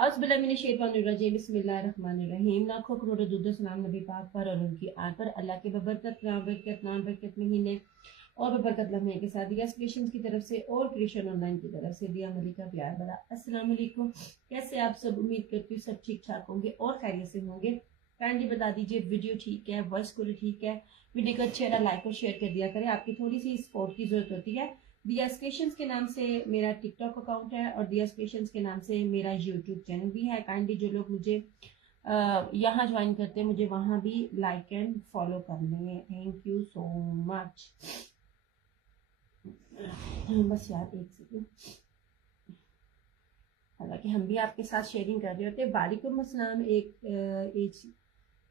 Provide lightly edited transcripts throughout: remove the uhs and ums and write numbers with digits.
औज़ुबिल्लाहिमिनश्शैतानिर्रजीम बिस्मिल्लाहिर्रहमानिर्रहीम। लाखों करोड़ों दुरूद सलाम नबी पाक पर और उनकी आल पर। अल्लाह के बबरकत नाम बरकत महीने और बबरकत लम्हे के साथ दिया क्रिएशंस की तरफ से और क्रिएशन ऑनलाइन की तरफ से दिया मलिका प्यार बड़ा अस्सलाम वालेकुम। कैसे आप सब? उम्मीद करती हूँ सब ठीक ठाक होंगे और खैरियत से होंगे। काइंडली बता दीजिए वीडियो ठीक है, वॉइस क्वालिटी ठीक है। वीडियो को अच्छे लाइक और शेयर कर दिया करें, आपकी थोड़ी सी सपोर्ट की जरूरत होती है। दिया क्रिएशंस के नाम से मेरा टिकटॉक अकाउंट है और दिया क्रिएशंस के नाम से मेरा यूट्यूब चैनल भी है। काइंडली जो लोग मुझे यहाँ ज्वाइन करते हैं मुझे वहां भी लाइक एंड फॉलो कर लें। Thank you so much. बस यार एक सेकंड, हालांकि हम भी आपके साथ शेयरिंग कर रहे होते हैं। वालेकुम अस्सलाम। एक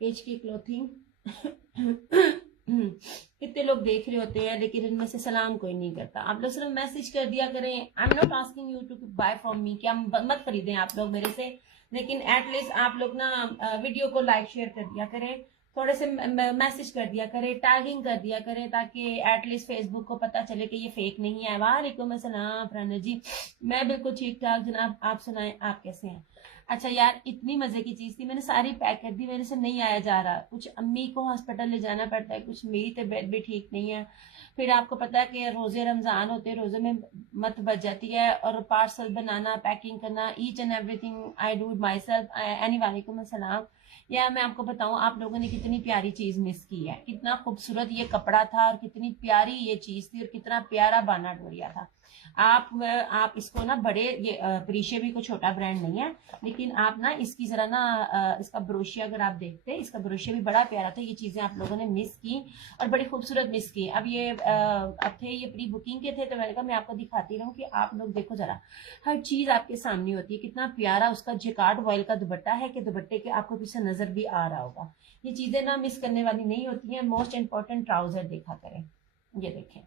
एज की क्लॉथिंग कितने लोग देख रहे होते हैं लेकिन इनमें से सलाम कोई नहीं करता। आप लोग सिर्फ मैसेज कर दिया करें। I am not asking you to buy from me, क्या मत खरीदें आप लोग मेरे से, लेकिन एटलीस्ट आप लोग ना वीडियो को लाइक शेयर कर दिया करें, थोड़े से मैसेज कर दिया करें, टैगिंग कर दिया करें, ताकि एटलीस्ट फेसबुक को पता चले कि ये फेक नहीं है। वालेकुम अस्सलाम फराना जी, मैं बिल्कुल ठीक ठाक जनाब, आप सुनाएं आप कैसे हैं? अच्छा यार, इतनी मजे की चीज थी, मैंने सारी पैक कर दी, मेरे से नहीं आया जा रहा। कुछ अम्मी को हॉस्पिटल ले जाना पड़ता है, कुछ मेरी तबीयत भी ठीक नहीं है। फिर आपको पता है कि रोजे रमजान होते हैं, रोजे में मत बच जाती है और पार्सल बनाना, पैकिंग करना, each and everything I do my self. Any वालेकुम अस्सलाम। या मैं आपको बताऊं, आप लोगों ने कितनी प्यारी चीज मिस की है। कितना खूबसूरत ये कपड़ा था और कितनी प्यारी ये चीज थी और कितना प्यारा बाना डोरिया था। आप इसको ना बड़े, ये प्रीशे भी कोई छोटा ब्रांड नहीं है, लेकिन आप ना इसकी जरा ना इसका ब्रोशिया अगर आप देखते, इसका ब्रोशिया भी बड़ा प्यारा था। ये चीजें आप लोगों ने मिस की और बड़ी खूबसूरत मिस की। अब ये प्री बुकिंग के थे, तो मैंने कहा मैं आपको दिखाती रहूं कि आप लोग देखो जरा, हर चीज आपके सामने होती है। कितना प्यारा उसका जिकार्ड वॉयल का दुपट्टा है कि दुपट्टे के आपको पीछे नजर भी आ रहा होगा। ये चीजें ना मिस करने वाली नहीं होती हैं। मोस्ट इंपॉर्टेंट ट्राउजर देखा करें, ये देखें,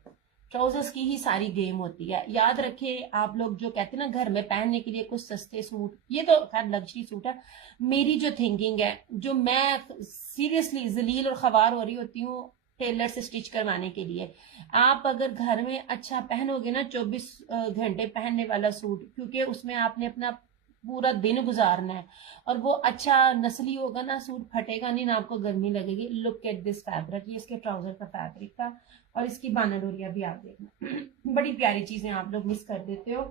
ट्राउजर्स की ही सारी गेम होती है। याद रखें आप लोग जो कहते हैं ना घर में पहनने के लिए कुछ सस्ते सूट, ये तो खैर लग्जरी सूट है। मेरी जो थिंकिंग है, जो मैं सीरियसली जलील और खवार हो रही होती हूँ टेलर से स्टिच करवाने के लिए, आप अगर घर में अच्छा पहनोगे ना 24 घंटे पहनने वाला सूट, क्योंकि उसमें आपने अपना पूरा दिन गुजारना है और वो अच्छा नस्ली होगा ना, सूट फटेगा नहीं ना, आपको गर्मी लगेगी। लुक एट दिस फैब्रिक, ये इसके ट्राउजर का फैब्रिक था और इसकी बाना डोरिया भी आप देखना। बड़ी प्यारी चीजें आप लोग मिस कर देते हो।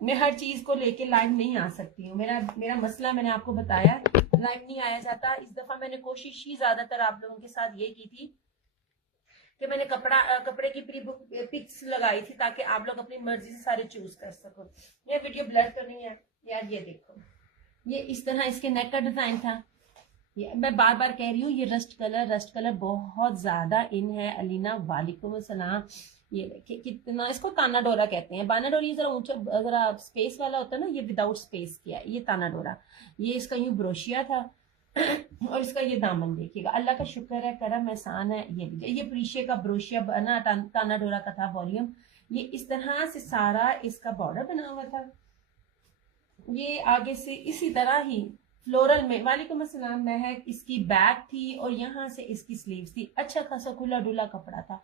मैं हर चीज को लेके लाइव नहीं आ सकती हूँ, मेरा मसला मैंने आपको बताया, लाइव नहीं आया जाता। इस दफा मैंने कोशिश ही ज्यादातर आप लोगों के साथ ये की थी कि मैंने कपड़े की प्री बुक पिक्स लगाई थी ताकि आप लोग अपनी मर्जी से सारे चूज कर सको। ये वीडियो ब्लर तो नहीं है यार? ये देखो, ये इस तरह इसके नेक का डिजाइन था। मैं बार बार कह रही हूँ, ये रस्ट कलर बहुत ज्यादा इन है। अलीना वालेकुम अस्सलाम। ये देखिए कितना, इसको ताना डोरा कहते हैं। बाना डोरा ये जरा ऊंचा, जरा स्पेस वाला होता है ना, ये विदाउट स्पेस किया है, ये ताना डोरा। ये इसका यूं ब्रोशिया था और इसका ये दामन देखिएगा। अल्लाह का शुक्र है, करम एहसान है। ये प्रीशे का ब्रोशिया बना, ताना डोरा का था वॉल्यूम। ये इस तरह से सारा इसका बॉर्डर बना हुआ था। ये आगे से इसी तरह ही फ्लोरल में, वालेकुम अस्सलाम, महक, इसकी बैक थी और यहाँ से इसकी स्लीव्स थी। अच्छा खासा खुला डुला कपड़ा था।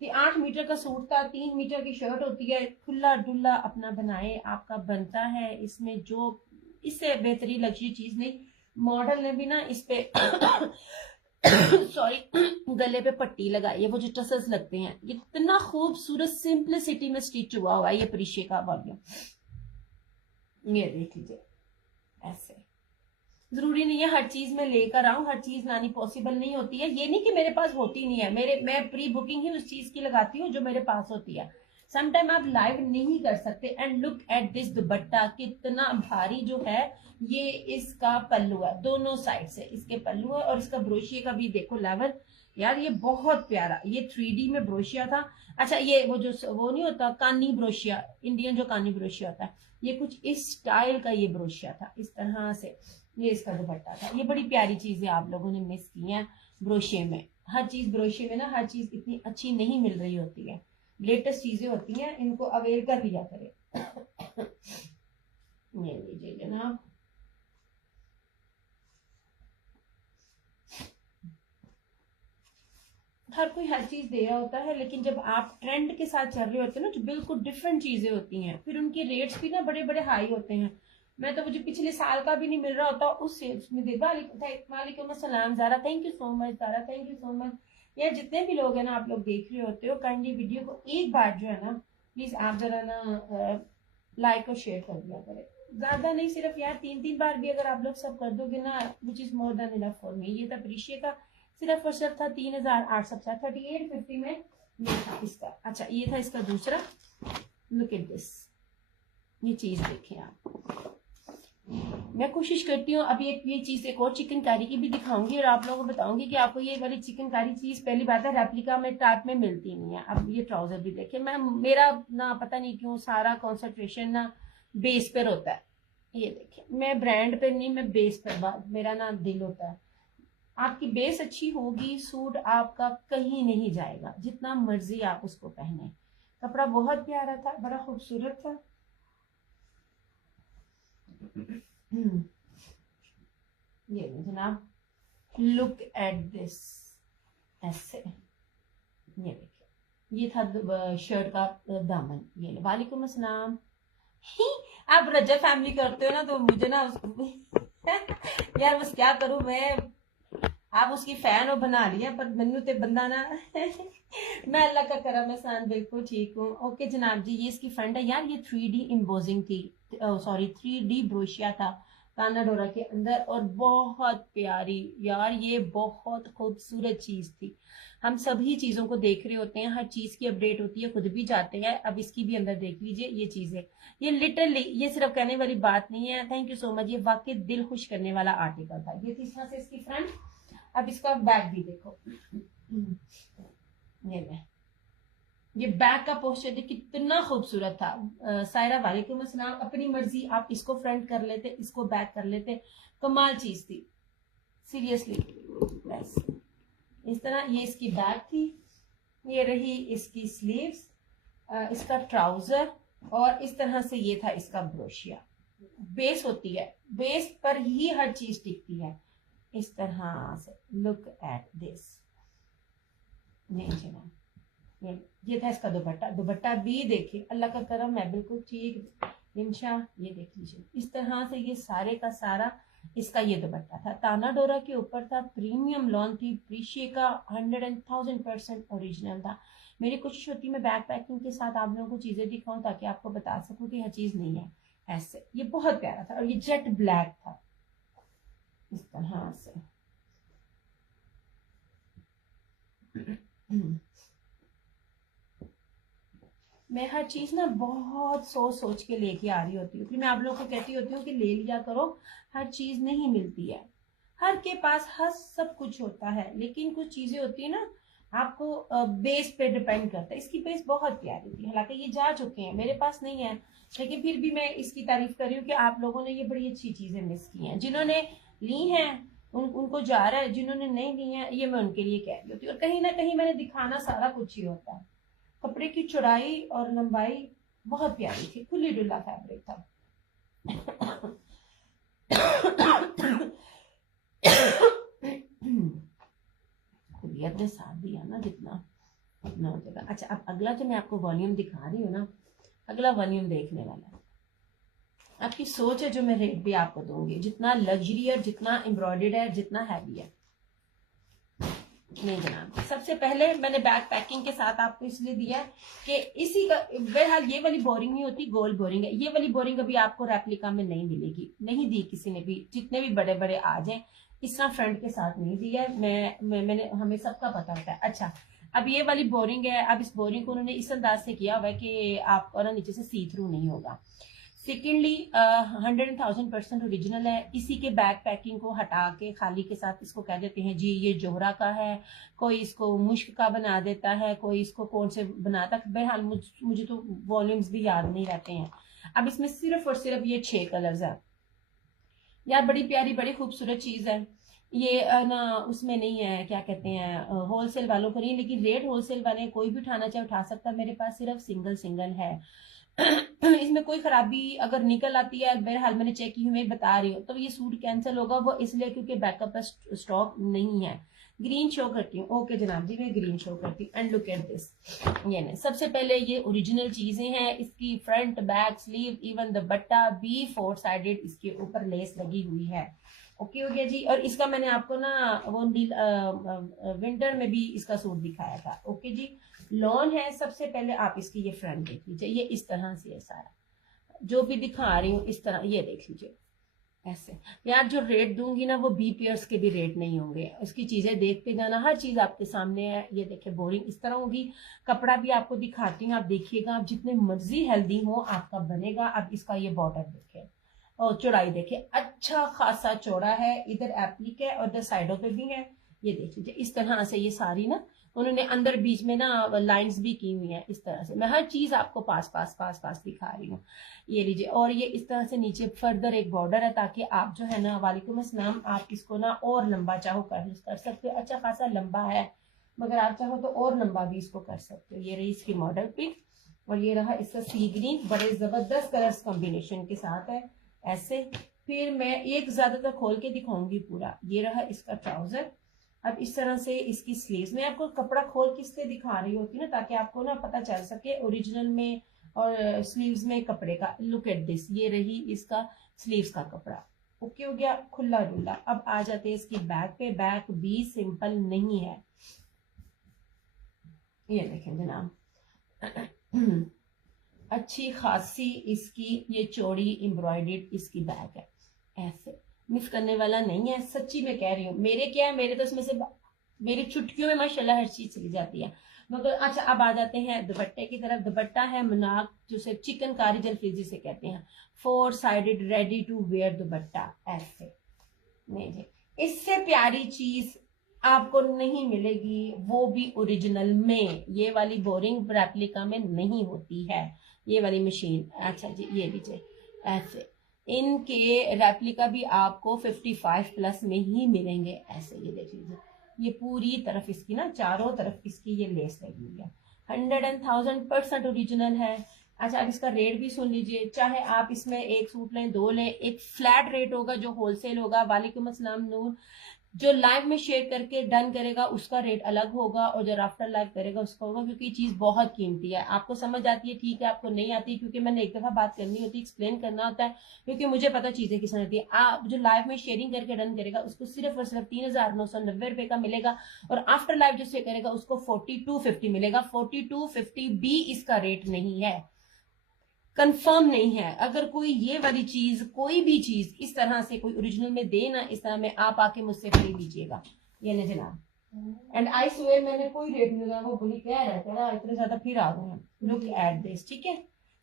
ये 8 मीटर का सूट था, 3 मीटर की शर्ट होती है। खुला डुला अपना बनाए, आपका बनता है। इसमें जो इससे बेहतरीन लग्जरी चीज नहीं। मॉडल ने भी ना इस पे सॉरी गले पे पट्टी लगाई है, वो जो टसल्स लगते हैं। इतना खूबसूरत सिंपलिसिटी में स्टिच हुआ है ये प्रीशे का वॉल्यूम। ये देख लीजिए, ऐसे जरूरी नहीं है हर चीज में लेकर आऊं, हर चीज लानी पॉसिबल नहीं होती है। ये नहीं कि मेरे पास होती नहीं है, मैं प्री बुकिंग ही उस चीज की लगाती हूँ जो मेरे पास होती है। समटाइम आप लाइव नहीं कर सकते। एंड लुक एट दिस दुपट्टा, कितना भारी जो है। ये इसका पल्लू है, दोनों साइड से इसके पल्लू है और इसका ब्रोशिया का भी देखो लेवल। यार ये बहुत प्यारा, ये 3D में ब्रोशिया था। अच्छा, ये वो नहीं होता कानी ब्रोशिया, इंडियन जो कानी ब्रोशिया होता है, ये कुछ इस स्टाइल का ये ब्रोशिया था, इस तरह से ये इसका दुपट्टा था। ये बड़ी प्यारी चीजें आप लोगों ने मिस की हैं ब्रोशिये में। हर चीज ब्रोशिये में ना, हर चीज इतनी अच्छी नहीं मिल रही होती है। लेटेस्ट चीजें होती हैं, इनको अवेल कर लिया करें। ये लीजिए जनाब, हर कोई हर चीज दे रहा होता है, लेकिन जब आप ट्रेंड के साथ चल रहे होते हैं ना, जो बिल्कुल डिफरेंट चीजें होती हैं, फिर उनके रेट्स भी ना बड़े बड़े हाई होते हैं। मैं तो, मुझे पिछले साल का भी नहीं मिल रहा होता उससे उसमें दे। वालेकुम अस्सलाम Zara, thank you so much Zara, thank you so much. यार जितने भी लोग हैं ना, आप लोग देख रहे होते हो, काइंडली वीडियो को एक बार जो है ना प्लीज आप जरा ना लाइक और शेयर कर दिया करें। ज्यादा नहीं, सिर्फ यार 3-3 बार भी अगर आप लोग सब कर दोगे ना, which is more than enough for me. ये था प्रीशिया का, सिर्फ और सिर्फ था 3850 में ये था इसका। अच्छा ये था इसका दूसरा, लुक एट दिस, ये चीज देखें आप। मैं कोशिश करती हूँ अभी ये चीज एक और चिकनकारी की भी दिखाऊंगी और आप लोगों को बताऊंगी कि आपको ये वाली चिकनकारी चीज, पहली बात है रेप्लिका में टाइप में मिलती नहीं है। अब ये ट्राउजर भी देखिए, मैं मेरा ना पता नहीं क्यों सारा कॉन्सेंट्रेशन ना बेस पर होता है। ये देखिए, मैं ब्रांड पे नहीं, मैं बेस पर मेरा ना दिल होता है। आपकी बेस अच्छी होगी, सूट आपका कहीं नहीं जाएगा, जितना मर्जी आप उसको पहने। कपड़ा बहुत प्यारा था, बड़ा खूबसूरत था। ये जनाब, लुक एट दिस, ऐसे ये देखिए, ये था शर्ट का दामन। ये वालेकुम अस्सलाम। आप रजा फैमिली करते हो ना, तो मुझे ना यार बस क्या करूं मैं, आप उसकी फैन हो बना लिया, पर मैनू ते बंदा ना मैं अल्लाह का करम एहसान, बिल्कुल ठीक हूँ। ओके जनाब जी, ये इसकी फ्रंट है यार, ये 3D इम्पोजिंग थी, सॉरी 3D ब्रोशिया था काना डोरा के अंदर, और बहुत प्यारी यार, ये बहुत खूबसूरत चीज थी। हम सभी चीजों को देख रहे होते हैं, हर चीज की अपडेट होती है, खुद भी जाते हैं। अब इसकी भी अंदर देख लीजिए, ये चीज है, ये लिटरली, ये सिर्फ कहने वाली बात नहीं है। थैंक यू सो मच, ये वाकई दिल खुश करने वाला आर्टिकल था। ये थी इस तरह से इसकी फ्रंट। अब इसका बैक भी देखो, ये बैक का पोस्टर देखिए कितना खूबसूरत था। सायरा वालेकुम अस्सलाम, अपनी मर्जी आप इसको फ्रंट कर लेते, इसको बैक कर लेते, कमाल चीज थी सीरियसली। बस इस तरह ये इसकी बैक थी, ये रही इसकी स्लीव्स, इसका ट्राउजर, और इस तरह से ये था इसका ब्रोशिया। बेस होती है, बेस पर ही हर चीज टिकती है इस तरह से। लुक एट दिस, ये था इसका दुपट्टा। दुपट्टा भी देखिए, अल्लाह का करम है, बिल्कुल ठीक इंशा। ये देख लीजिए, इस तरह से ये सारे का सारा इसका ये दुपट्टा था, ताना डोरा के ऊपर था, प्रीमियम लॉन थी, प्रीशिया का 100% ओरिजिनल था। मेरी कोशिश होती है मैं बैक पैकिंग के साथ आप लोगों को चीजें दिखाऊं, ताकि आपको बता सकूं कि हर चीज नहीं है ऐसे। ये बहुत प्यारा था, और ये जेट ब्लैक था इस तरह से। मैं हर चीज ना बहुत सोच सोच के लेके आ रही होती हूँ, फिर मैं आप लोगों को कहती होती हूँ कि ले लिया करो, हर चीज नहीं मिलती है, हर के पास हर सब कुछ होता है, लेकिन कुछ चीजें होती है ना, आपको बेस पे डिपेंड करता है। इसकी बेस बहुत प्यारी थी, हालांकि ये जा चुके हैं, मेरे पास नहीं है, लेकिन फिर भी मैं इसकी तारीफ कर रही हूँ कि आप लोगों ने ये बड़ी अच्छी चीजें मिस की हैं। जिन्होंने ली हैं उनको जा रहा है, जिन्होंने नहीं ली है ये मैं उनके लिए कह रही होती हूँ। और कहीं ना कहीं मैंने दिखाना सारा कुछ ही होता है। कपड़े की चौड़ाई और लंबाई बहुत प्यारी थी, खुली डुल्ला फैब्रिक था। खुलियत ने साथ दिया ना, जितना उतना हो जाएगा। अच्छा, अब अगला जो मैं आपको वॉल्यूम दिखा रही हूँ ना, अगला वॉल्यूम देखने वाला है, आपकी सोच है जो मैं रेट भी आपको दूंगी, जितना लग्जरी है, जितना एम्ब्रॉयडर्ड है, जितना हैवी है। नहीं जनाब, सबसे पहले मैंने बैक पैकिंग के साथ आपको इसलिए दिया कि इसी का, बहरहाल ये वाली बोरिंग नहीं होती, गोल्ड बोरिंग है। ये वाली बोरिंग अभी आपको रेप्लिका में नहीं मिलेगी, नहीं दी किसी ने भी, जितने भी बड़े बड़े आ जाए, इस तरह फ्रंट के साथ नहीं दिया है। मैंने हमें सबका पता होता है। अच्छा, अब ये वाली बोरिंग है, अब इस बोरिंग को उन्होंने इस अंदाज से किया हुआ है कि आपको ना नीचे से सी थ्रू नहीं होगा। सेकेंडली 100,000% ओरिजिनल है। इसी के बैक पैकिंग को हटा के खाली के साथ इसको कह देते हैं जी ये जोहरा का है, कोई इसको मुश्क का बना देता है, कोई इसको कौन से बनाता है। बहरहाल मुझे तो वॉल्यूम्स भी याद नहीं रहते हैं। अब इसमें सिर्फ और सिर्फ ये 6 कलर्स है यार, बड़ी प्यारी बड़ी खूबसूरत चीज है। ये ना उसमें नहीं है, क्या कहते हैं, होलसेल वालों को नहीं, लेकिन रेट होलसेल वाले कोई भी उठाना चाहे उठा सकता है। मेरे पास सिर्फ सिंगल है। इसमें कोई खराबी अगर निकल आती है, बहरहाल मैंने चेक की हुई बता रही हूँ, तो ये सूट कैंसिल होगा, वो इसलिए क्योंकि बैकअप स्टॉक नहीं है। ग्रीन शो करती हूँ। ओके जनाब जी, मैं ग्रीन शो करती हूँ। एंड लुक एट दिस, ये नहीं, सबसे पहले ये ओरिजिनल चीजें हैं। इसकी फ्रंट, बैक, स्लीव, इवन दुपट्टा भी 4 साइडेड इसके ऊपर लेस लगी हुई है। ओके हो गया जी। और इसका मैंने आपको ना वो विंटर में भी इसका सूट दिखाया था। ओके जी, लॉन है। सबसे पहले आप इसकी ये फ्रंट देख लीजिए, ये इस तरह से है सारा, जो भी दिखा रही हूँ इस तरह, ये देख लीजिए ऐसे। यार जो रेट दूंगी ना वो बी पेयर्स के भी रेट नहीं होंगे, उसकी चीजें देखते जाना, हर चीज आपके सामने है। ये देखिए बोरिंग इस तरह होगी। कपड़ा भी आपको दिखाती हूँ, आप देखिएगा, आप जितने मर्जी हेल्दी हो आपका बनेगा। अब इसका ये बॉर्डर देखे और चौड़ाई देखे, अच्छा खासा चौड़ा है, इधर एप्लिक है और इधर साइडों पे भी है। ये देख लीजिए इस तरह से, ये सारी ना उन्होंने अंदर बीच में ना लाइंस भी की हुई हैं इस तरह से। मैं हर चीज आपको पास पास पास पास दिखा रही हूँ। ये लीजिए, और ये इस तरह से नीचे फर्दर एक बॉर्डर है, ताकि आप जो है ना, वालेकुम अस्सलाम, आप इसको ना और लंबा चाहो कर सकते हो। अच्छा खासा लंबा है, मगर आप चाहो तो और लंबा भी इसको कर सकते हो। ये रही इसकी मॉडल पिक, और ये रहा इसका सी ग्रीन, बड़े जबरदस्त कलर्स कॉम्बिनेशन के साथ है ऐसे। फिर मैं एक ज्यादातर खोल के दिखाऊंगी पूरा। ये रहा इसका ट्राउजर। अब इस तरह से इसकी स्लीव्स, मैं आपको कपड़ा खोल के इसलिए दिखा रही होती ना, ताकि आपको ना पता चल सके ओरिजिनल में और स्लीव्स में कपड़े का। लुक एट दिस, ये रही इसका स्लीव्स का कपड़ा। ओके हो गया, खुला डुल्ला। अब आ जाते हैं इसकी बैक पे। बैक भी सिंपल नहीं है, ये देखें जनाब, अच्छी खासी इसकी ये चौड़ी एम्ब्रॉयडर्ड इसकी बैक है ऐसे। मिस करने वाला नहीं है, सच्ची में कह रही हूँ। मेरे क्या है, मेरे तो इसमें से मेरी चुटकियों में माशाल्लाह हर चीज चली जाती है। मगर अच्छा, अब आ जाते हैं दुपट्टे की तरफ। दुपट्टा है मनाक, जिसे चिकनकारी जलफीजी से कहते हैं, 4 sided ready to wear dupatta ऐसे। नहीं जी, इससे प्यारी चीज आपको नहीं मिलेगी, वो भी ओरिजिनल में। ये वाली बोरिंग रेप्लिका में नहीं होती है ये वाली मशीन। अच्छा जी, ये लीजिए ऐसे। इनके रेप्लिका भी आपको 55 प्लस में ही मिलेंगे ऐसे। ये देख लीजिए, ये पूरी तरफ इसकी ना, चारों तरफ इसकी ये लेस लगी हुई है। 100,000% ओरिजिनल है। अच्छा, अब इसका रेट भी सुन लीजिए। चाहे आप इसमें एक सूट लें, 2 लें, एक फ्लैट रेट होगा जो होलसेल होगा। वालेकुम अस्सलाम नूर, जो लाइव में शेयर करके डन करेगा उसका रेट अलग होगा, और जो आफ्टर लाइव करेगा उसका होगा, क्योंकि ये चीज बहुत कीमती है। आपको समझ आती है ठीक है, आपको नहीं आती, क्योंकि मैंने एक दफा बात करनी होती है, एक्सप्लेन करना होता है, क्योंकि मुझे पता चीजें किस होती है। आप जो लाइव में शेयरिंग करके डन करेगा उसको सिर्फ और सिर्फ 3,990 रुपए का मिलेगा, और आफ्टर लाइव जो शेयर करेगा उसको 4250 मिलेगा। 4250 भी इसका रेट नहीं है, कंफर्म नहीं है। अगर कोई ये वाली चीज, कोई भी चीज इस तरह से कोई ओरिजिनल में दे ना, इस तरह में, आप आके मुझसे खरीद लीजिएगा। ये ना जनाब, एंड आई स्वेयर मैंने कोई रेट नहीं लगा, वो बोली कह रहा था इतने ज्यादा फिर आ गए हैं। लुक एट दिस, ठीक है,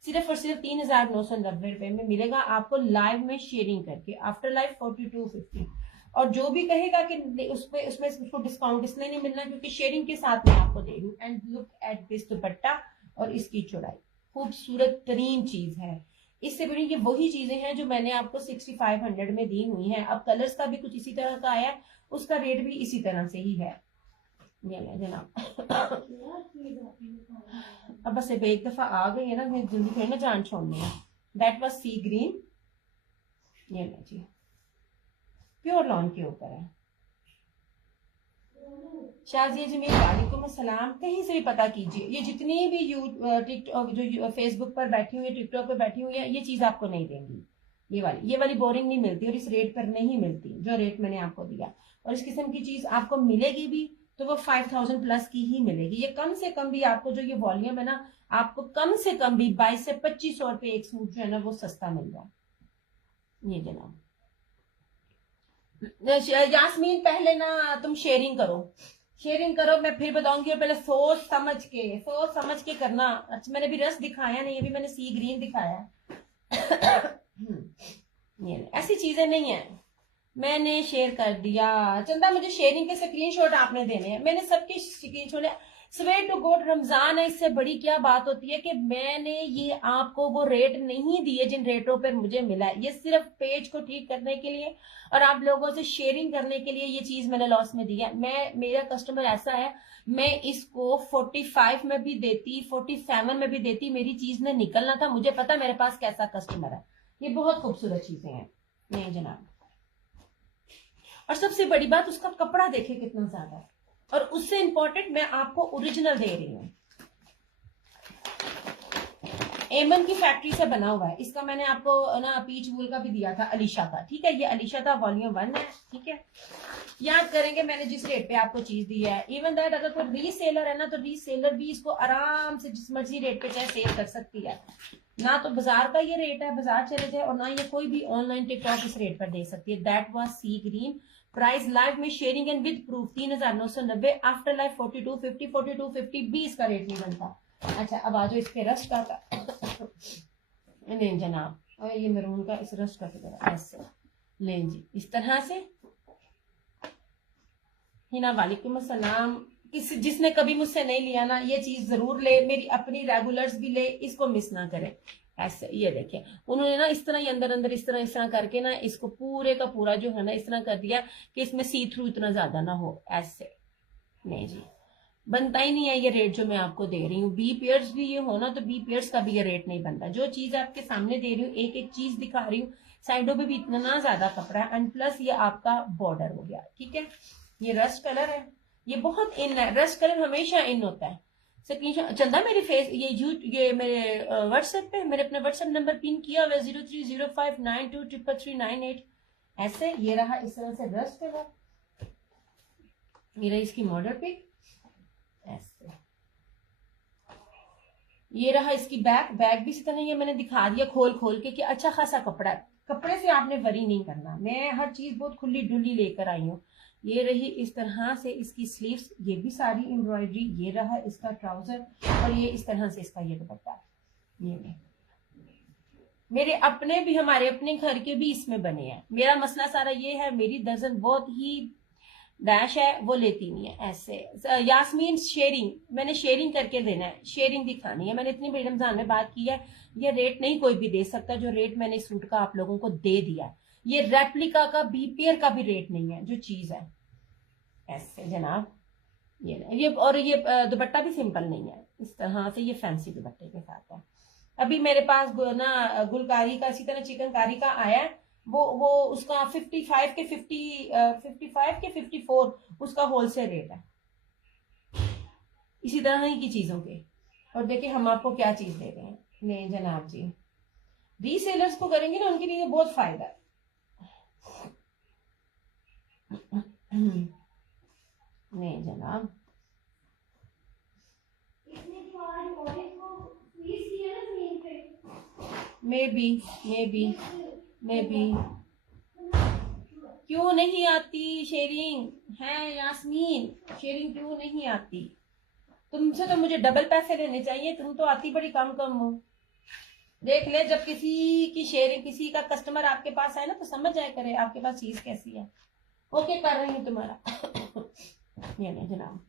सिर्फ और सिर्फ 3,990 रुपए में मिलेगा आपको लाइव में शेयरिंग करके। After live 4250। और जो भी कहेगा कि उसमें उसको डिस्काउंट इसलिए नहीं मिलना क्योंकि शेयरिंग के साथ मैं आपको दे दूं। एंड लुक एट दिस दुपट्टा और इसकी चौड़ाई, खूबसूरत तरीन चीज है। इससे बड़ी ये वही चीजें हैं जो मैंने आपको 6500 में दी हुई हैं। अब कलर्स का भी कुछ इसी तरह का आया, उसका रेट भी इसी तरह से ही है। ये जनाब, अब बस एक दफा आ गई है ना, मैं जल्दी फिर ना जान छोड़नी है। दैट वाज सी ग्रीन, ये जी प्योर लॉन के ऊपर है। शाजिया जमील वालेकुम अस्सलाम, कहीं से भी पता कीजिए, ये जितनी भी टिकटॉक जो फेसबुक पर बैठी हुई है, टिकटॉक पर बैठी हुई है, ये चीज आपको नहीं देंगी। ये वाली बोरिंग नहीं मिलती, और इस रेट पर नहीं मिलती जो रेट मैंने आपको दिया। और इस किस्म की चीज आपको मिलेगी भी तो वो 5000 प्लस की ही मिलेगी। ये कम से कम भी आपको जो ये वॉल्यूम है ना, आपको कम से कम भी 22 से 2500 रुपए एक सूट जो है ना वो सस्ता मिल रहा है। ये जनाब यास्मीन, पहले ना तुम शेयरिंग करो, मैं फिर बताऊंगी। और पहले सोच समझ के करना। अच्छा, मैंने भी रस दिखाया नहीं, अभी मैंने सी ग्रीन दिखाया। ये ऐसी चीजें नहीं है, मैंने शेयर कर दिया। चंदा, मुझे शेयरिंग के स्क्रीनशॉट आपने देने हैं, मैंने सबके screenshot. Swear to God, Ramzan है, इससे बड़ी क्या बात होती है कि मैंने ये आपको वो रेट नहीं दिए जिन रेटों पर मुझे मिला है। ये सिर्फ पेज को ठीक करने के लिए और आप लोगों से शेयरिंग करने के लिए ये चीज मैंने लॉस में दी है। मेरा कस्टमर ऐसा है, मैं इसको 45 में भी देती, 47 में भी देती, मेरी चीज ने निकलना था। मुझे पता मेरे पास कैसा कस्टमर है। ये बहुत खूबसूरत चीजें हैं। नहीं जनाब, और सबसे बड़ी बात, उसका कपड़ा देखे कितना ज्यादा है, और उससे इंपॉर्टेंट मैं आपको ओरिजिनल दे रही हूँ, एमन की फैक्ट्री से बना हुआ है। इसका मैंने आपको ना पीच वूल का भी दिया था, अलीशा का, ठीक है, ये अलीशा का वॉल्यूम 1 है, ठीक है। याद करेंगे मैंने जिस रेट पे आपको चीज दी है, इवन दैट अगर कोई रीसेलर है ना, तो रीसेलर भी इसको आराम से जिस मर्जी रेट पे चाहे सेल कर सकती है। ना तो बाजार का ये रेट है, बाजार चले जाए, और ना ये कोई भी ऑनलाइन टिकटॉक इस रेट पर दे सकती है। That was sea green, price live में sharing and with proof 3990, after life 4250, 4250 भी इसका रेट नहीं बनता। अच्छा, अब आ जाओ इस पे रस्ट का नहीं जनाब, और ये मैरून का इस रस्ट का किधर, ऐसे लें जी, इस तरह से। हिना वालेकुम अस्सलाम। जिसने कभी मुझसे नहीं लिया ना, ये चीज जरूर ले, मेरी अपनी रेगुलर्स भी ले, इसको मिस ना करे। ऐसे ये देखिए, उन्होंने ना इस तरह ही अंदर अंदर इस तरह करके ना इसको पूरे का पूरा जो है ना इस तरह कर दिया कि इसमें सी थ्रू इतना ज्यादा ना हो। ऐसे नहीं जी, बनता ही नहीं है ये रेट जो मैं आपको दे रही हूँ। बी पेयर्स भी ये हो ना, तो बी पेयर्स का भी ये रेट नहीं बनता। जो चीज आपके सामने दे रही हूँ, एक एक चीज दिखा रही हूँ, साइडों पे भी इतना ज्यादा कपड़ा है, एंड प्लस ये आपका बॉर्डर हो गया, ठीक है। ये रस्ट कलर है, ये बहुत इन है, रस्ट कलर हमेशा इन होता है। चंदा मेरे फेस ये मेरे व्हाट्सएप पे मेरे अपने व्हाट्सएप नंबर पिन किया हुआ 0305923398। ऐसे ये रहा इस तरह से रस्ट कलर, ये रही इसकी मॉडल पिक, ऐसे ये रहा इसकी बैग भी इसी तरह ये मैंने दिखा दिया खोल खोल के कि अच्छा खासा कपड़ा है। कपड़े से आपने वरी नहीं करना, मैं हर चीज बहुत खुली डुली लेकर आई हूँ। ये रही इस तरह से इसकी स्लीव्स, ये भी सारी एम्ब्रॉयडरी, ये रहा इसका ट्राउजर, और ये इस तरह से इसका ये दुपट्टा। ये मेरे अपने भी, हमारे अपने घर के भी इसमें बने हैं। मेरा मसला सारा ये है, मेरी दर्जन बहुत ही डैश है, वो लेती नहीं है। ऐसे यास्मीन शेयरिंग, मैंने शेयरिंग करके देना है, शेयरिंग दिखानी है। मैंने इतनी बड़ी रमजान में बात की है, ये रेट नहीं कोई भी दे सकता जो रेट मैंने इस सूट का आप लोगों को दे दिया। ये रेप्लिका का बी पेयर का भी रेट नहीं है जो चीज है। ऐसे जनाब ये और ये दुपट्टा भी सिंपल नहीं है, इस तरह से ये फैंसी दुपट्टे के साथ है। अभी मेरे पास ना गुलकारी का, इसी तरह चिकनकारी का आया है, वो उसका 55 के 54 उसका होलसेल रेट है, इसी तरह ही की चीजों के। और देखिए हम आपको क्या चीज दे रहे हैं। नहीं जनाब जी, रीसेलर्स को करेंगे ना, उनके लिए बहुत फायदा है। नहीं जनाब, मे बी क्यों नहीं आती शेयरिंग है यास्मीन, शेयरिंग क्यों नहीं आती? तुमसे तो मुझे डबल पैसे लेने चाहिए, तुम तो आती बड़ी कम हो। देख ले, जब किसी की शेयरिंग, किसी का कस्टमर आपके पास आए ना, तो समझ जाया करे आपके पास चीज कैसी है। ओके कर रही हूँ तुम्हारा। ये नहीं जनाब,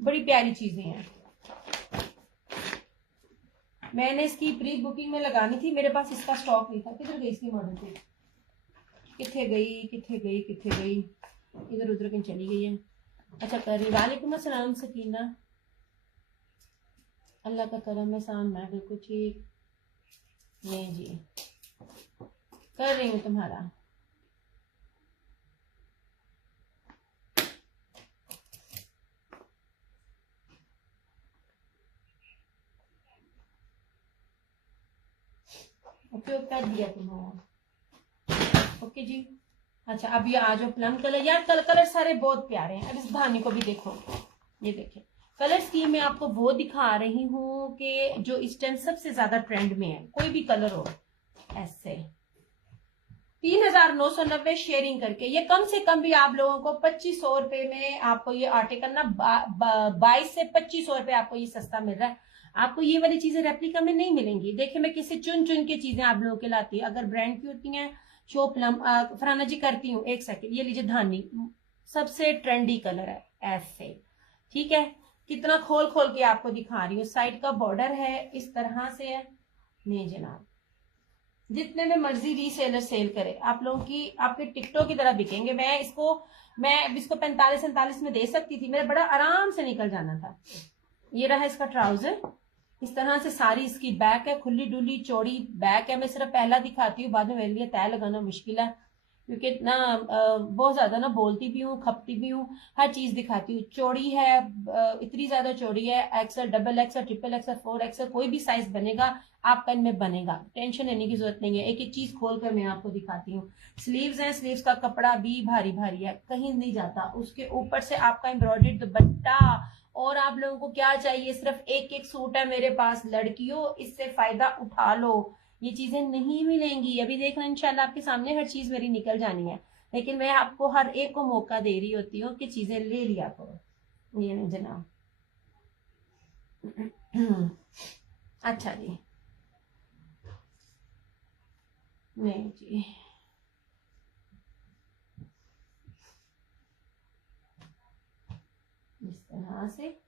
बड़ी प्यारी चीजें हैं। मैंने इसकी प्री बुकिंग में लगानी थी, मेरे पास इसका स्टॉक नहीं था। किधर गई इसकी मॉडल थी, किथे गई, इधर उधर कहीं चली गई है। अच्छा कर रही। वालेकुम अस्सलाम सकीना, अल्लाह का करम एहसान, मैं बिल्कुल ठीक। नहीं जी, कर रही हूँ तुम्हारा। ओके कर दिया तुम्हारा। ओके जी। अच्छा अब ये आ जाओ प्लम कलर। यार कलर सारे बहुत प्यारे हैं। अब इस धानी को भी देखो, ये देखें कलर स्कीम में आपको वो दिखा रही हूँ कि जो इस टाइम सबसे ज्यादा ट्रेंड में है, कोई भी कलर हो। ऐसे 3990 शेयरिंग करके, ये कम से कम भी आप लोगों को 2500 रुपए में आपको ये आर्टिकल ना 22 से 2500 रुपए आपको ये सस्ता मिल रहा है। आपको ये वाली चीजें रेप्लिका में नहीं मिलेंगी। देखिए मैं किसी चुन के चीजें आप लोगों के लाती हूँ। अगर ब्रांड की होती हैं, शो प्लम, फराना जी करती हूँ। एक सेकेंड, ये लीजिए धानी, सबसे ट्रेंडी कलर है। ऐसे ठीक है, कितना खोल के आपको दिखा रही हूँ। साइड का बॉर्डर है, इस तरह से है। नहीं जनाब, जितने में मर्जी रीसेलर सेल करे, आप लोगों की आपके टिकटों की तरह बिकेंगे। मैं इसको 45-47 में दे सकती थी, मेरा बड़ा आराम से निकल जाना था। ये रहा इसका ट्राउजर, इस तरह से सारी इसकी बैक है, खुली डुली चौड़ी बैक है। मैं सिर्फ पहला दिखाती हूँ, बाद में मेरे लिए तय लगाना मुश्किल है। क्योंकि ना बहुत ज्यादा ना बोलती भी हूँ, खपती भी हूँ, हर चीज दिखाती हूँ। चौड़ी है, इतनी ज्यादा चौड़ी है, XL, double XL, triple XL, 4 XL, कोई भी साइज बनेगा आपका इनमें बनेगा, टेंशन लेने की जरूरत नहीं है। एक एक चीज खोल कर मैं आपको दिखाती हूँ। स्लीव्स हैं, स्लीव्स का कपड़ा भी भारी भारी है, कहीं नहीं जाता। उसके ऊपर से आपका एम्ब्रॉयडर्ड दुपट्टा। और आप लोगों को क्या चाहिए, सिर्फ एक एक सूट है मेरे पास, लड़कियों इससे फायदा उठा लो। ये चीजें नहीं मिलेंगी, अभी देखना इंशाल्लाह आपके सामने हर चीज मेरी निकल जानी है, लेकिन मैं आपको हर एक को मौका दे रही होती हूँ कि चीजें ले लिया करो। ये नहीं जनाब। अच्छा जी, नहीं जी, इस तरह से।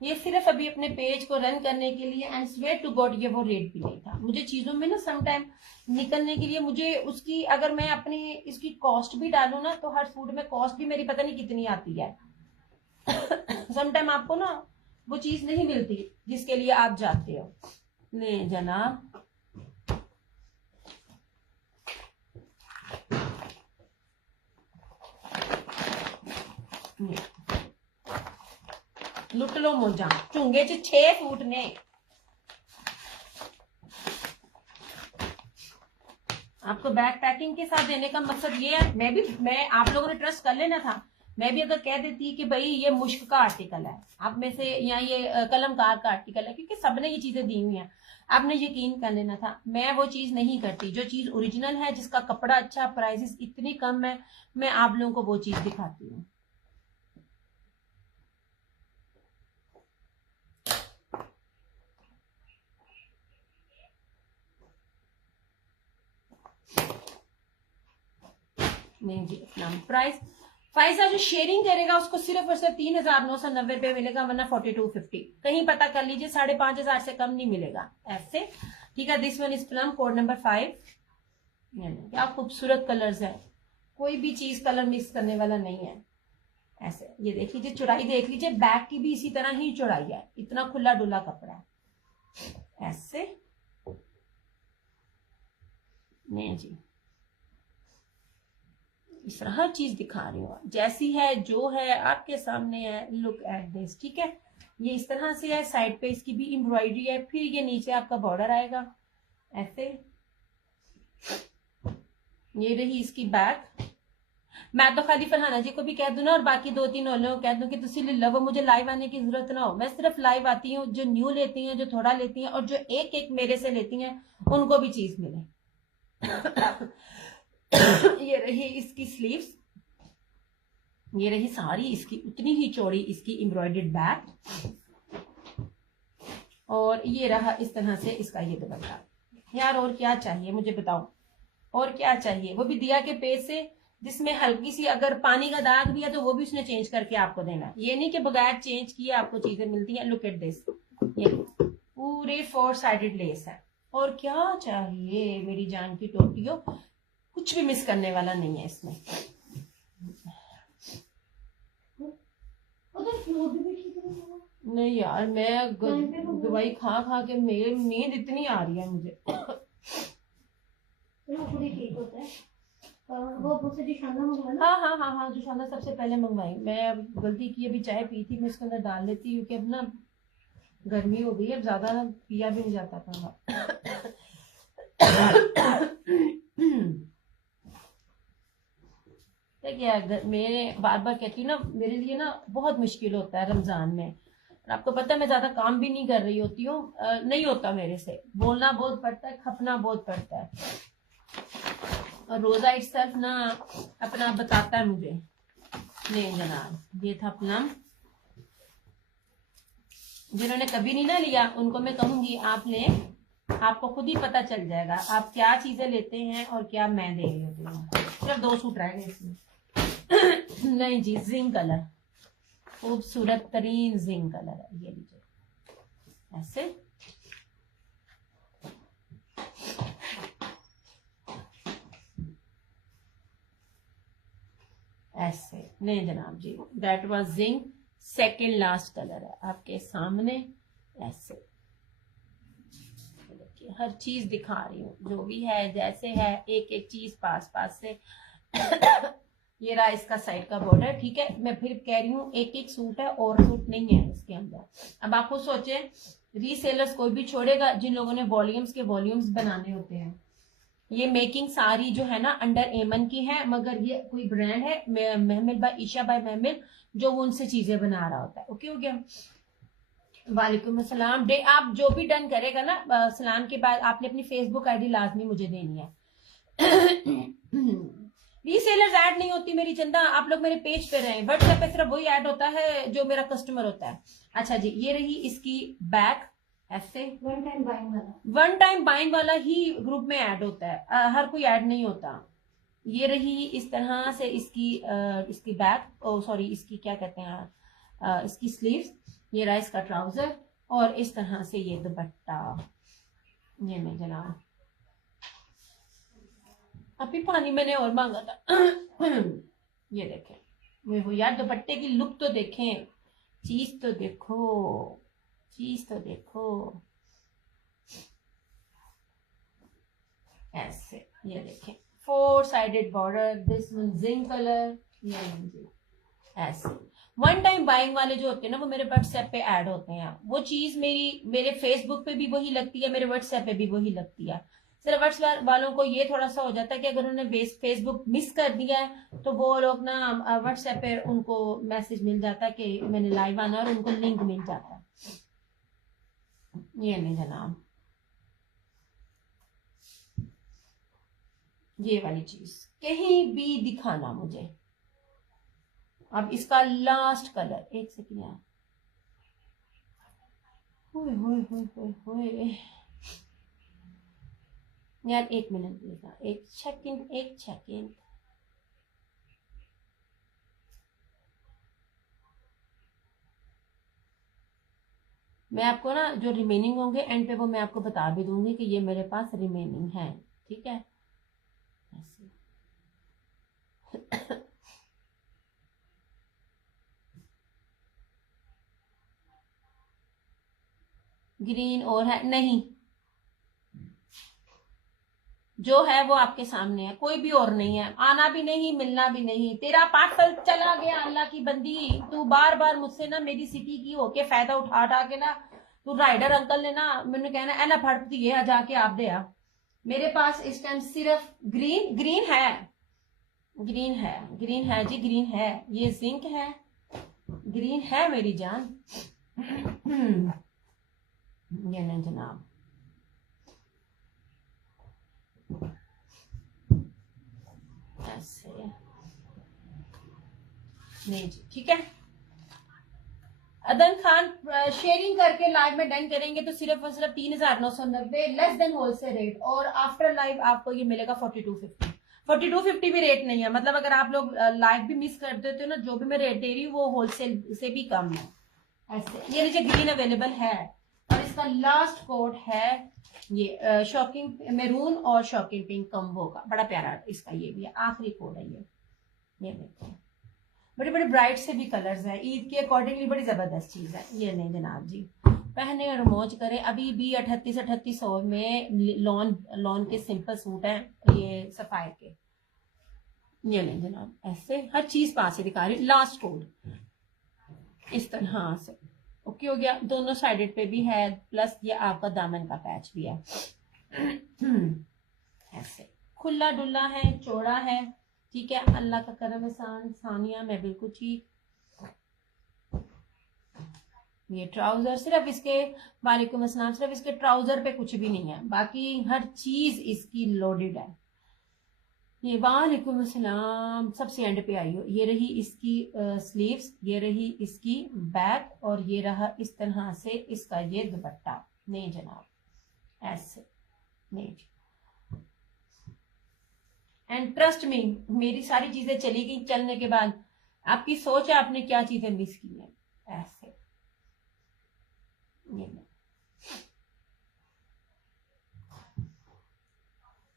ये सिर्फ अभी अपने पेज को रन करने के लिए, एंड स्वेयर टू गॉड ये वो रेट भी नहीं था। मुझे चीजों में ना सम टाइम निकलने के लिए, मुझे उसकी अगर मैं अपनी इसकी कॉस्ट भी डालू ना, तो हर सूट में कॉस्ट भी मेरी पता नहीं कितनी आती है। सम टाइम आपको ना वो चीज नहीं मिलती जिसके लिए आप जाते हो। नहीं जनाब, लुट लो मोजा, चुंगे च 6 सूट ने। आपको बैक पैकिंग के साथ देने का मकसद ये है, मैं आप लोगों ने ट्रस्ट कर लेना था। मैं भी अगर कह देती कि भाई ये मुश्क का आर्टिकल है आप में से, या ये कलमकार का आर्टिकल है, क्योंकि सबने ये चीजें दी हुई हैं, आपने यकीन कर लेना था। मैं वो चीज नहीं करती, जो चीज ओरिजिनल है, जिसका कपड़ा अच्छा, प्राइसेस इतनी कम है, मैं आप लोगों को वो चीज दिखाती हूँ। नहीं जी, अपना प्राइस, फाइजा जो शेयरिंग करेगा उसको सिर्फ और सिर्फ 3,990 मिलेगा, वरना 4250। कहीं पता कर लीजिए, 5,500 से कम नहीं मिलेगा ऐसे। ठीक है, this one is plum, code number 5। क्या खूबसूरत कलर्स है, कोई भी चीज कलर मिक्स करने वाला नहीं है। ऐसे ये देख लीजिए, चौड़ाई देख लीजिए, बैक की भी इसी तरह ही चौड़ाई है, इतना खुला डुला कपड़ा है ऐसे। नहीं जी, इस तरह हर चीज दिखा रही हूँ, जैसी है जो है आपके सामने है। लुक एट दिस, ठीक है, ये इस तरह से है। साइड पे इसकी भी एम्ब्रॉयडरी है, फिर ये नीचे आपका बॉर्डर आएगा ऐसे। ये रही इसकी बैक। मैं तो खाली फरहाना जी को भी कह दूं ना, और बाकी 2-3 और लोगों को कह दूं कि तुसी ले लो, मुझे लाइव आने की जरूरत ना हो। मैं सिर्फ लाइव आती हूँ, जो न्यू लेती हैं, जो थोड़ा लेती हैं, और जो एक एक मेरे से लेती हैं, उनको भी चीज मिले। ये रही इसकी स्लीव्स, ये रही सारी इसकी उतनी ही चौड़ी इसकी एम्ब्रॉयडर्ड बैक, और ये रहा इस तरह से इसका ये दुपट्टा। यार और क्या चाहिए मुझे बताओ, और क्या चाहिए? वो भी दिया के पेज से, जिसमें हल्की सी अगर पानी का दाग भी है तो वो भी उसने चेंज करके आपको देना। ये नहीं कि बगैर चेंज किए आपको चीजें मिलती हैं। लुक एट दिस, ये पूरे 4 साइडेड लेस है। और क्या चाहिए मेरी जान की टोटियों, कुछ भी मिस करने वाला नहीं है इसमें। नहीं यार, मैं दवाई खा खा के मेरी नींद इतनी आ रही है मुझे। ठीक होता है। वो हाँ हाँ हाँ हाँ, जोशाना सबसे पहले मंगवाई। मैं अब गलती की, अभी चाय पी थी, मैं इसके अंदर डाल लेती, क्योंकि अब ना गर्मी हो गई है, अब ज्यादा ना पिया भी नहीं जाता था। देखिए, मैं बार बार कहती हूँ ना, मेरे लिए ना बहुत मुश्किल होता है रमजान में। और आपको पता है मैं ज्यादा काम भी नहीं कर रही होती हूँ, नहीं होता मेरे से, बोलना बहुत पड़ता है, खपना बहुत पड़ता है, और रोजा इटसेल्फ ना अपना बताता है मुझे। नहीं जनाब, ये था प्लम। जिन्होंने कभी नहीं ना लिया उनको मैं कहूंगी आप लें, आपको खुद ही पता चल जाएगा आप क्या चीजें लेते हैं और क्या मैं दे रही होती हूँ। सिर्फ 2 सूट रह गए इसमें। नहीं जी, जिंक कलर, खूबसूरत तरीन जिंक कलर है, ये लीजिए ऐसे। ऐसे नहीं जनाब जी, that was zinc, second last colour है आपके सामने ऐसे। देखिए हर चीज दिखा रही हूँ, जो भी है जैसे है, एक एक चीज पास पास से। ये रहा इसका साइड का बॉर्डर, ठीक है। मैं फिर कह रही हूँ एक एक सूट है और सूट नहीं है इसके अंदर। अब आप खुद सोचे, रीसेलर्स कोई भी छोड़ेगा जिन लोगों ने वॉल्यूम्स के वॉल्यूम्स बनाने होते हैं। ये मेकिंग सारी जो है ना अंडर एमन की है, मगर ये कोई ब्रांड है महमिल बाय ईशा बाय महमिल, जो वो उनसे चीजें बना रहा होता है। ओके हो गया। वालेकुम अस्सलाम। डे आप जो भी डन करेगा ना सलाम के बाद आपने अपनी फेसबुक आईडी लाजमी मुझे देनी है। रीसेलर्स ऐड नहीं होती मेरी चंदा, आप लोग मेरे पेज पे रहे, व्हाट्सएप पे सिर्फ वही ऐड होता है जो मेरा कस्टमर होता है। अच्छा जी, ये रही इसकी बैक, ऐसे वन टाइम बाइंग वाला ही ग्रुप में ऐड होता है, हर कोई ऐड नहीं होता। ये रही इस तरह से इसकी बैक, सॉरी इसकी क्या कहते हैं, इसकी स्लीव्स। ये रहा इसका ट्राउजर और इस तरह से ये दुपट्टा। ये मैं जनाब अभी पानी मैंने और मांगा था। ये देखें, वो यार दुपट्टे की लुक तो देखें, चीज तो देखो, चीज तो देखो। ऐसे ये देखें, 4 sided border, this one zinc colour. ये ऐसे वन टाइम बाइंग वाले जो होते हैं ना, वो मेरे व्हाट्सएप पे ऐड होते हैं। वो चीज मेरे फेसबुक पे भी वही लगती है, मेरे व्हाट्सएप पे भी वही लगती है। सिर्फ व्हाट्सएप वालों को ये थोड़ा सा हो जाता है कि अगर उन्होंने फेसबुक मिस कर दिया है तो वो लोग ना व्हाट्सएप पे उनको मैसेज मिल जाता है कि मैंने लाइव आना, और उनको लिंक मिल जाता है। ये नहीं जनाब, ये वाली चीज कहीं भी दिखाना मुझे। अब इसका लास्ट कलर, एक सेकेंड यार, होए होए होए होए होए यार, 1 मिनट देगा, एक सेकंड। मैं आपको ना जो रिमेनिंग होंगे एंड पे वो मैं आपको बता भी दूंगी कि ये मेरे पास रिमेनिंग है, ठीक है। ऐसे ग्रीन और है नहीं, जो है वो आपके सामने है, कोई भी और नहीं है। आना भी नहीं, मिलना भी नहीं। तेरा पार्सल चला गया, अल्लाह की बंदी। तू बार बार मुझसे ना मेरी सिटी की होके फायदा उठा के ना, तू राइडर अंकल ने ना मैंने कहना है ना फटती है जाके आप दे आ। मेरे पास इस टाइम सिर्फ ग्रीन है, ग्रीन है जी, ग्रीन है। ये जिंक है, ग्रीन है मेरी जान। ये नहीं जनाब, ऐसे नहीं जी, ठीक है। अदन खान शेयरिंग करके लाइव में डन करेंगे तो सिर्फ और सिर्फ 3990 लेस देन होलसेल रेट, और आफ्टर लाइव आपको ये मिलेगा 4250। 4250 भी रेट नहीं है, मतलब अगर आप लोग लाइव भी मिस कर देते हो ना, जो भी मैं रेट दे रही हूँ वो होलसेल से भी कम है। ऐसे ये नीचे ग्रीन अवेलेबल है, और इसका लास्ट कोड है ये शॉकिंग मेरून और शॉकिंग पिंक कम्बो का, बड़ा प्यारा इसका ये भी है, आखिरी कोड है ये देखिए। बड़े बड़े ब्राइट से भी कलर्स हैं, ईद के अकॉर्डिंगली बड़ी जबरदस्त चीज है। ये नहीं जनाब जी, पहने और मौज करें। अभी भी 3800 में लॉन के सिंपल सूट हैं ये सफायर के। ये नहीं जनाब, ऐसे हर चीज पास से दिखा रही। लास्ट कोड इस तरह से ओके हो गया। दोनों साइडेड पे भी है, प्लस ये आपका दामन का पैच भी है। ऐसे खुला डुल्ला है, चौड़ा है, ठीक है। अल्लाह का करम एहसान, सानिया मैं बिल्कुल ठीक। ये ट्राउजर सिर्फ इसके, वालेकुम अस्सलाम, सिर्फ इसके ट्राउजर पे कुछ भी नहीं है, बाकी हर चीज इसकी लोडेड है। ये वालेकुम अस्सलाम, सबसे एंड पे आई हो। ये रही इसकी स्लीव्स, ये रही इसकी बैक, और ये रहा इस तरह से इसका ये दुपट्टा। नहीं जनाब, ऐसे नहीं। एंड ट्रस्ट मी, मेरी सारी चीजें चली गई, चलने के बाद आपकी सोच है आपने क्या चीजें मिस की हैं। ऐसे ये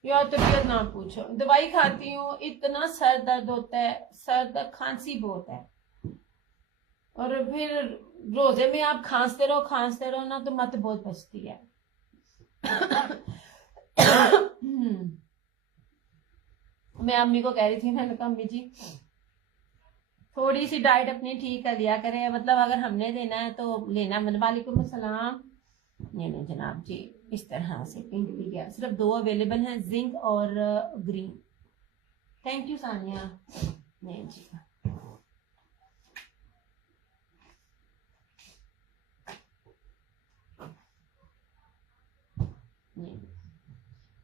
यार, तबीयत ना पूछो, दवाई खाती हूँ, इतना सर दर्द होता है, सर दर्द, खांसी बहुत है, और फिर रोजे में आप खांसते रहो ना तो मत बहुत बचती है। मैं अम्मी को कह रही थी, मैंने कहा अम्मी जी थोड़ी सी डाइट अपनी ठीक कर लिया करें, मतलब अगर हमने देना है तो लेना। मतलब वालेकुम अस्सलाम। नहीं नहीं जनाब जी, इस तरह से पिंक भी गया, सिर्फ 2 अवेलेबल हैं, जिंक और ग्रीन। Thank you Sania. नहीं जी, नहीं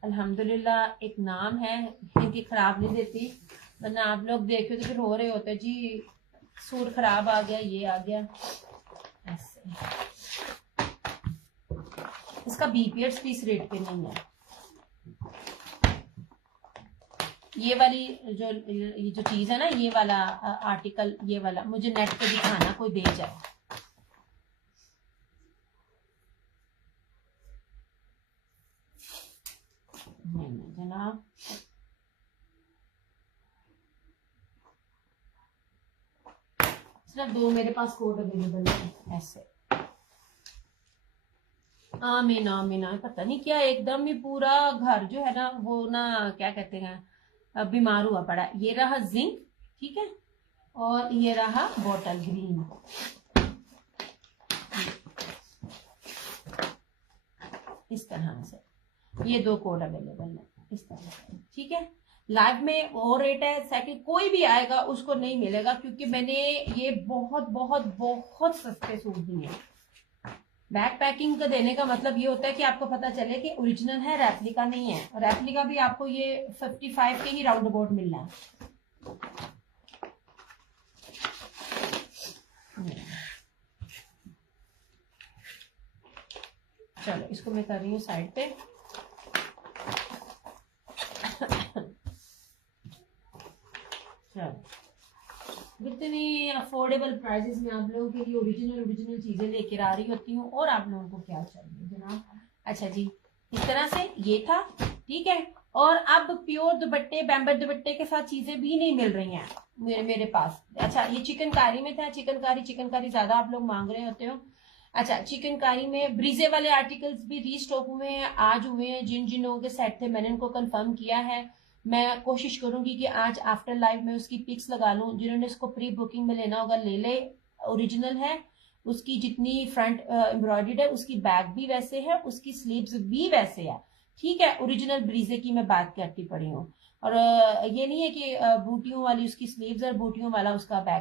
अल्हम्दुलिल्लाह एक नाम है, इनकी खराब नहीं देती, वरना आप लोग देखो तो फिर हो रहे होते जी सूट खराब आ गया, ये आ गया ऐसे। इसका बीपीएड्स भी इस रेट पे नहीं है। ये वाली जो चीज है ना, ये वाला आर्टिकल, ये वाला मुझे नेट पे दिखाना, कोई दे जाए। नहीं जनाब, सिर्फ 2 मेरे पास कोड अवेलेबल है ऐसे। आमीन आमीन। पता नहीं क्या एकदम ही पूरा घर जो है ना वो ना क्या कहते हैं बीमार हुआ पड़ा। ये रहा जिंक, ठीक है, और ये रहा बॉटल ग्रीन। इस तरह से ये 2 कोड अवेलेबल है इस तरह से, ठीक है। लाइव में वो रेट है, सेकंड कोई भी आएगा उसको नहीं मिलेगा, क्योंकि मैंने ये बहुत बहुत बहुत सस्ते सूट दिए। बैक पैकिंग का देने का मतलब ये होता है कि आपको पता चले कि ओरिजिनल है, रेप्लिका नहीं है। और रेप्लिका भी आपको ये 55 के ही राउंड अबाउट मिल रहा है। चलो इसको मैं कर रही हूँ साइड पे। चलो इतनी अफोर्डेबल प्राइसेस में आप लोगों के लिए ओरिजिनल चीजें लेकर आ रही होती हूँ, और आप लोगों को क्या चाहिए जनाब। अच्छा जी, इस तरह से ये था, ठीक है। और अब प्योर दुपट्टे, बैम्बर दुपट्टे के साथ चीजें भी नहीं मिल रही हैं मेरे पास। अच्छा ये चिकनकारी में था, चिकनकारी ज्यादा आप लोग मांग रहे होते हो। अच्छा चिकनकारी में ब्रीजे वाले आर्टिकल्स भी रीस्टॉक हुए हैं, आज हुए हैं। जिन जिन लोगों के सेट थे मैंने उनको कंफर्म किया है। मैं कोशिश करूंगी कि आज आफ्टर लाइव में उसकी पिक्स लगा लूं। जिन्होंने इसको प्री बुकिंग में लेना होगा ले ले, ओरिजिनल है। उसकी जितनी फ्रंट एम्ब्रॉयडर्ड है, उसकी बैक भी वैसे है, उसकी स्लीव्स भी वैसे है, ठीक है। ओरिजिनल ब्रीजे की मैं बात करती पड़ी हूँ। और ये नहीं है कि बूटियों वाली उसकी स्लीव्स और बूटियों वाला उसका बैक है।